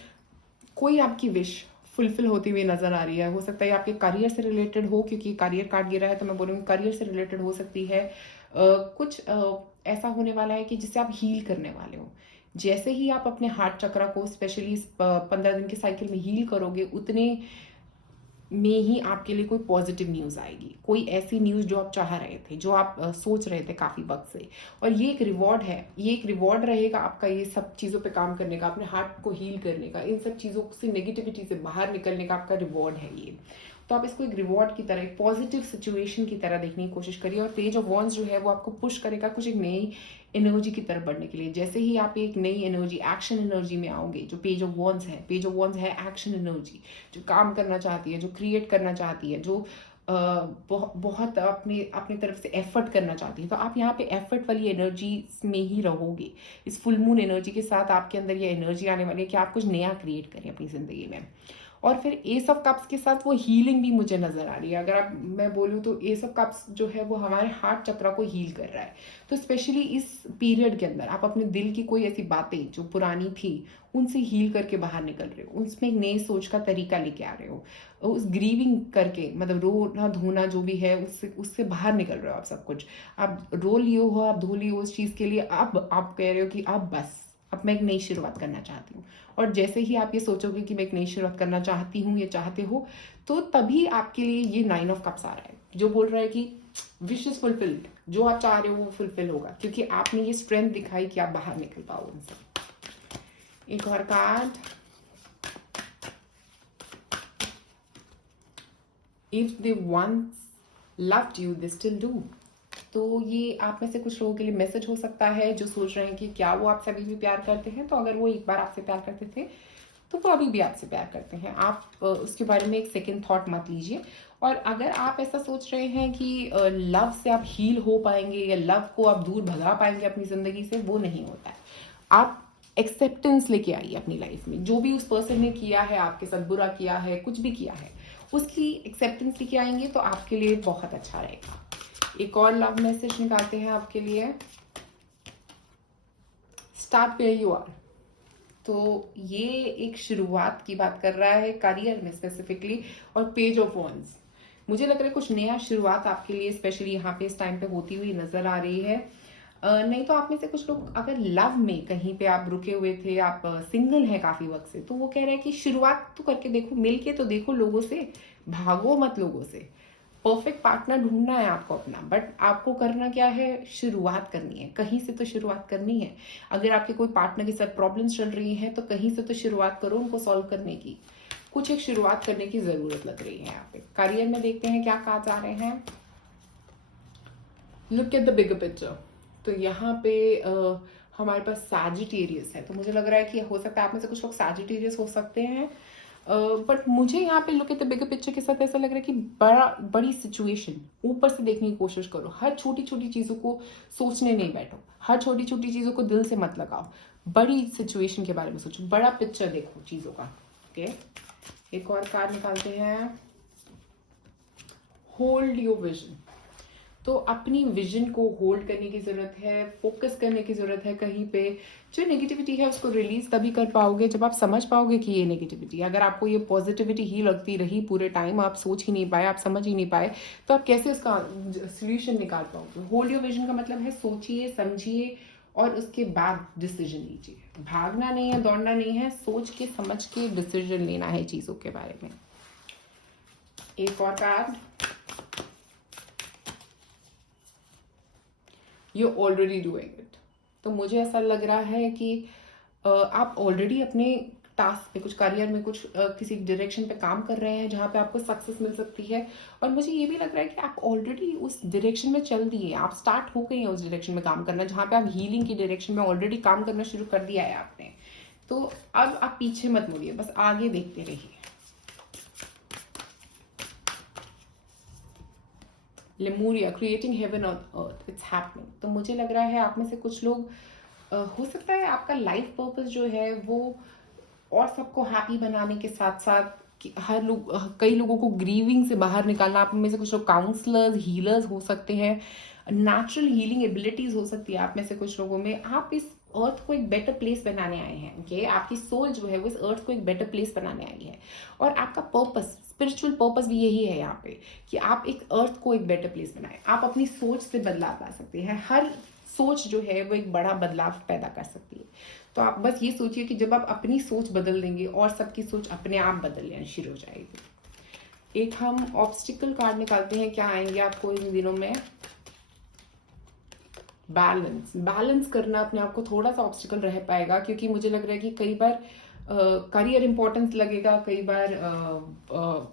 कोई आपकी विश फुलफिल होती हुई नजर आ रही है। हो सकता है आपके करियर से रिलेटेड हो, क्योंकि करियर कार्ड गिरा है तो मैं बोलूँगी करियर से रिलेटेड हो सकती है। कुछ ऐसा होने वाला है कि जिससे आप हील करने वाले हो। जैसे ही आप अपने हार्ट चक्रा को स्पेशली इस 15 दिन के साइकिल में हील करोगे, उतने में ही आपके लिए कोई पॉजिटिव न्यूज़ आएगी, कोई ऐसी न्यूज़ जो आप चाह रहे थे, जो आप सोच रहे थे काफ़ी वक्त से। और ये एक रिवॉर्ड है, ये एक रिवॉर्ड रहेगा आपका ये सब चीज़ों पे काम करने का, अपने हार्ट को हील करने का, इन सब चीज़ों से, नेगेटिविटी से बाहर निकलने का आपका रिवॉर्ड है ये। तो आप इसको एक रिवॉर्ड की तरह, एक पॉजिटिव सिचुएशन की तरह देखने की कोशिश करिए। और पेज ऑफ वॉन्ड्स जो है वो आपको पुश करेगा कुछ एक नई एनर्जी की तरफ बढ़ने के लिए। जैसे ही आप एक नई एनर्जी, एक्शन एनर्जी में आओगे, जो पेज ऑफ वॉन्ड्स है, पेज ऑफ वॉन्ड्स है एक्शन एनर्जी, जो काम करना चाहती है, जो क्रिएट करना चाहती है, जो बहुत अपने अपनी तरफ से एफर्ट करना चाहती है। तो आप यहाँ पे एफर्ट वाली एनर्जी में ही रहोगे। इस फुल मून एनर्जी के साथ आपके अंदर ये एनर्जी आने वाली है कि आप कुछ नया क्रिएट करें अपनी जिंदगी में। और फिर एस ऑफ कप्स के साथ वो हीलिंग भी मुझे नजर आ रही है। अगर आप, मैं बोलूँ तो एस ऑफ कप्स जो है वो हमारे हार्ट चक्रा को हील कर रहा है। तो स्पेशली इस पीरियड के अंदर आप अपने दिल की कोई ऐसी बातें जो पुरानी थी उनसे हील करके बाहर निकल रहे हो, उसमें एक नई सोच का तरीका लेके आ रहे हो। उस ग्रीविंग करके, मतलब रोना धोना जो भी है, उससे उससे बाहर निकल रहे हो आप सब कुछ। आप रो लिए हो, आप धो लिए हो उस चीज़ के लिए। अब आप कह रहे हो कि अब बस, अब मैं एक नई शुरुआत करना चाहती हूँ। और जैसे ही आप ये सोचोगे कि मैं एक नई शुरुआत करना चाहती हूँ, ये चाहते हो, तो तभी आपके लिए ये 9 ऑफ कप्स आ रहा है, जो बोल रहा है कि विश इज फुलफिल्ड, जो आप चाह रहे हो वो फुलफिल होगा, क्योंकि आपने ये स्ट्रेंथ दिखाई कि आप बाहर निकल पाओ उनसे। एक और card, if they once loved you they still do. तो ये आप में से कुछ लोगों के लिए मैसेज हो सकता है जो सोच रहे हैं कि क्या वो आपसे अभी भी प्यार करते हैं। तो अगर वो एक बार आपसे प्यार करते थे तो वो अभी भी आपसे प्यार करते हैं। आप उसके बारे में एक सेकंड थॉट मत लीजिए। और अगर आप ऐसा सोच रहे हैं कि लव से आप हील हो पाएंगे या लव को आप दूर भगा पाएंगे अपनी जिंदगी से, वो नहीं होता है। आप एक्सेप्टेंस लेके आइए अपनी लाइफ में। जो भी उस पर्सन ने किया है, आपके साथ बुरा किया है, कुछ भी किया है, उसकी एक्सेप्टेंस लेके आएंगे तो आपके लिए बहुत अच्छा रहेगा। एक और लव मैसेज निकालते हैं आपके लिए, स्टार्ट वेयर यू आर। तो ये एक शुरुआत की बात कर रहा है करियर में स्पेसिफिकली। और पेज ऑफ वॉन्ड्स, मुझे लग रहा है कुछ नया शुरुआत आपके लिए स्पेशली यहाँ पे इस टाइम पे होती हुई नजर आ रही है। नहीं तो आप में से कुछ लोग अगर लव में कहीं पे आप रुके हुए थे, आप सिंगल हैं काफी वक्त से, तो वो कह रहे हैं कि शुरुआत तो करके देखो, मिल के तो देखो लोगों से, भागो मत लोगों से। परफेक्ट पार्टनर ढूंढना है आपको अपना, बट आपको करना क्या है, शुरुआत करनी है, कहीं से तो शुरुआत करनी है। अगर आपके कोई पार्टनर के साथ प्रॉब्लम्स चल रही हैं तो कहीं से तो शुरुआत करो उनको सॉल्व करने की। कुछ एक शुरुआत करने की जरूरत लग रही है यहाँ पे। करियर में देखते हैं क्या कार्ड्स आ रहे हैं। Look at the bigger picture. तो यहाँ पे हमारे पास सैजिटेरियस है, तो मुझे लग रहा है कि हो सकता है आप में से कुछ लोग सैजिटेरियस हो सकते हैं। बट मुझे यहाँ पे look at the bigger picture के साथ ऐसा लग रहा है कि बड़ी सिचुएशन ऊपर से देखने की कोशिश करो। हर छोटी छोटी चीज़ों को सोचने नहीं बैठो, हर छोटी छोटी चीज़ों को दिल से मत लगाओ, बड़ी सिचुएशन के बारे में सोचो, बड़ा पिक्चर देखो चीज़ों का। ओके, एक और कार्ड निकालते हैं, होल्ड योर विजन। तो अपनी विजन को होल्ड करने की ज़रूरत है, फोकस करने की ज़रूरत है कहीं पे। जो नेगेटिविटी है उसको रिलीज़ तभी कर पाओगे जब आप समझ पाओगे कि ये नेगेटिविटी है। अगर आपको ये पॉजिटिविटी ही लगती रही पूरे टाइम, आप सोच ही नहीं पाए, आप समझ ही नहीं पाए, तो आप कैसे उसका सोल्यूशन निकाल पाओगे? होल्ड योर विजन का मतलब है सोचिए, समझिए और उसके बाद डिसीजन लीजिए। भागना नहीं है, दौड़ना नहीं है, सोच के समझ के डिसीजन लेना है चीज़ों के बारे में। एक और card, you already doing it. तो मुझे ऐसा लग रहा है कि आप ऑलरेडी अपने टास्क पे, कुछ करियर में, कुछ किसी डायरेक्शन पे काम कर रहे हैं जहाँ पे आपको सक्सेस मिल सकती है। और मुझे ये भी लग रहा है कि आप ऑलरेडी उस डायरेक्शन में चल दिए, आप स्टार्ट हो गए हैं उस डायरेक्शन में काम करना, जहाँ पे आप हीलिंग की डायरेक्शन में ऑलरेडी काम करना शुरू कर दिया है आपने। तो अब आप पीछे मत मुड़िए, बस आगे देखते रहिए। Lemuria, creating heaven on earth, it's happening. तो मुझे लग रहा है आप में से कुछ लोग हो सकता है आपका लाइफ पर्पस जो है वो और सबको हैप्पी बनाने के साथ साथ हर लोग, कई लोगों को ग्रीविंग से बाहर निकालना। आप में से कुछ लोग काउंसलर्स, हीलर्स हो सकते हैं, नेचुरल हीलिंग एबिलिटीज हो सकती है आप में से कुछ लोगों में। आप इस अर्थ को एक बेटर प्लेस बनाने आए हैं। ओके, आपकी सोल जो है वो इस अर्थ को एक बेटर प्लेस बनाने आई है। और आपका पर्पस, स्पिरिचुअल पर्पस भी यही है यहाँ पे कि आप एक अर्थ को एक बेटर प्लेस बनाएं। आप अपनी सोच से बदलाव ला सकते हैं। हर सोच जो है वो एक बड़ा बदलाव पैदा कर सकती है। तो आप बस ये सोचिए कि जब आप अपनी सोच बदल देंगे और सबकी सोच अपने आप बदलनी शुरू हो जाएगी। एक हम ऑब्स्टिकल कार्ड निकालते हैं, क्या आएंगे आपको इन दिनों में? बैलेंस करना अपने आप को थोड़ा सा ऑब्स्टिकल रह पाएगा, क्योंकि मुझे लग रहा है कि कई बार करियर इंपॉर्टेंस लगेगा, कई बार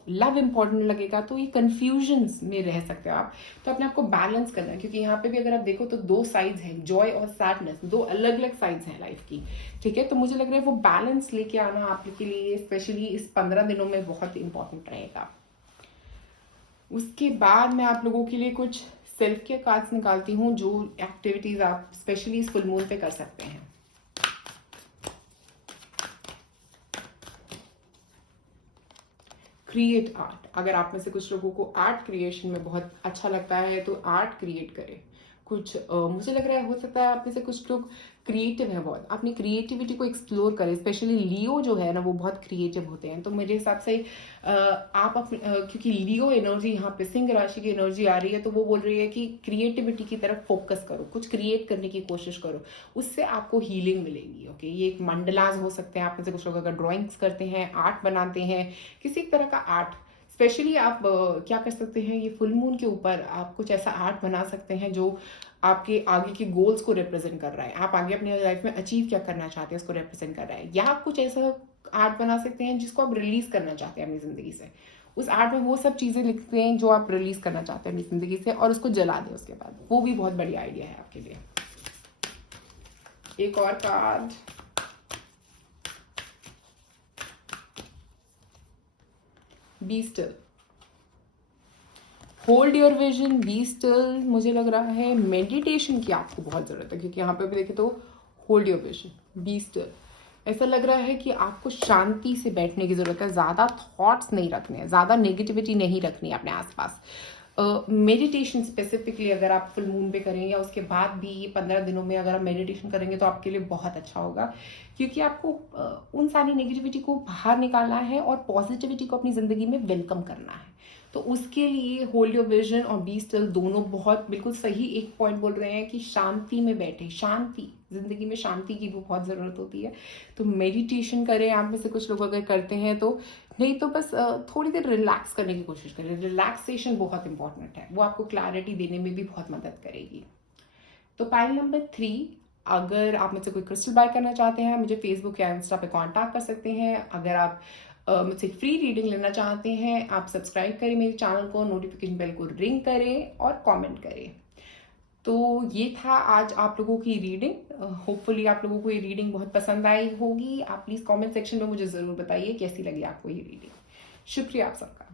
लव इंपॉर्टेंट लगेगा, तो ये कंफ्यूजन्स में रह सकते हो आप। तो अपने आप को बैलेंस करना है, क्योंकि यहाँ पे भी अगर आप देखो तो दो साइड्स हैं, जॉय और सैडनेस, दो अलग अलग साइड्स हैं लाइफ की। ठीक है, तो मुझे लग रहा है वो बैलेंस लेके आना आपके लिए स्पेशली इस 15 दिनों में बहुत इंपॉर्टेंट रहेगा। उसके बाद मैं आप लोगों के लिए कुछ सेल्फ केयर कार्ड्स निकालती हूँ, जो एक्टिविटीज आप स्पेशली इस फुल मून पे कर सकते हैं। Create art. अगर आप में से कुछ लोगों को आर्ट क्रिएशन में बहुत अच्छा लगता है तो आर्ट क्रिएट करें। कुछ मुझे लग रहा है हो सकता है आप में से कुछ लोग क्रिएटिव है बहुत, अपनी क्रिएटिविटी को एक्सप्लोर करें। स्पेशली लियो जो है ना वो बहुत क्रिएटिव होते हैं। तो मेरे हिसाब से आप अपने क्योंकि लियो एनर्जी यहाँ पे सिंह राशि की एनर्जी आ रही है, तो वो बोल रही है कि क्रिएटिविटी की तरफ फोकस करो, कुछ क्रिएट करने की कोशिश करो, उससे आपको हीलिंग मिलेगी। ओके, ये एक मंडलाज हो सकते हैं। आप में से कुछ लोग अगर ड्राइंग्स करते हैं, आर्ट बनाते हैं, किसी तरह का आर्ट, स्पेशली आप क्या कर सकते हैं, ये फुल मून के ऊपर आप कुछ ऐसा आर्ट बना सकते हैं जो आपके आगे के गोल्स को रिप्रेजेंट कर रहा है। आप आगे अपनी लाइफ में अचीव क्या करना चाहते हैं उसको रिप्रेजेंट कर रहा है। या आप कुछ ऐसा आर्ट बना सकते हैं जिसको आप रिलीज करना चाहते हैं अपनी जिंदगी से। उस आर्ट में वो सब चीजें लिखते हैं जो आप रिलीज करना चाहते हैं अपनी जिंदगी से, और उसको जला दें उसके बाद। वो भी बहुत बढ़िया आइडिया है आपके लिए। एक और card, be still. Hold your vision, be still. मुझे लग रहा है मेडिटेशन की आपको बहुत जरूरत है, क्योंकि यहाँ पे भी देखें तो hold your vision, be still. ऐसा लग रहा है कि आपको शांति से बैठने की जरूरत है, ज्यादा थॉट्स नहीं रखने हैं, ज्यादा नेगेटिविटी नहीं रखनी है अपने आसपास। मेडिटेशन स्पेसिफिकली अगर आप फुल मून पे करें या उसके बाद भी ये 15 दिनों में अगर आप मेडिटेशन करेंगे तो आपके लिए बहुत अच्छा होगा, क्योंकि आपको उन सारी नेगेटिविटी को बाहर निकालना है और पॉजिटिविटी को अपनी जिंदगी में वेलकम करना है। तो उसके लिए होल्ड योर विजन और बी स्टिल दोनों बहुत बिल्कुल सही एक पॉइंट बोल रहे हैं कि शांति में बैठे। शांति, जिंदगी में शांति की वो बहुत जरूरत होती है। तो मेडिटेशन करें, आप में से कुछ लोग अगर करते हैं तो, नहीं तो बस थोड़ी देर रिलैक्स करने की कोशिश करें। रिलैक्सेशन बहुत इंपॉर्टेंट है, वो आपको क्लैरिटी देने में भी बहुत मदद करेगी। तो पाइल नंबर 3, अगर आप मुझसे कोई क्रिस्टल बाय करना चाहते हैं, मुझे फेसबुक या इंस्टा पे कांटेक्ट कर सकते हैं। अगर आप मुझसे फ्री रीडिंग लेना चाहते हैं, आप सब्सक्राइब करें मेरे चैनल को, नोटिफिकेशन बेल को रिंग करें और कमेंट करें। तो ये था आज आप लोगों की रीडिंग। होपफुली आप लोगों को ये रीडिंग बहुत पसंद आई होगी। आप प्लीज कमेंट सेक्शन में मुझे जरूर बताइए कैसी लगी आपको ये रीडिंग। शुक्रिया आप सबका।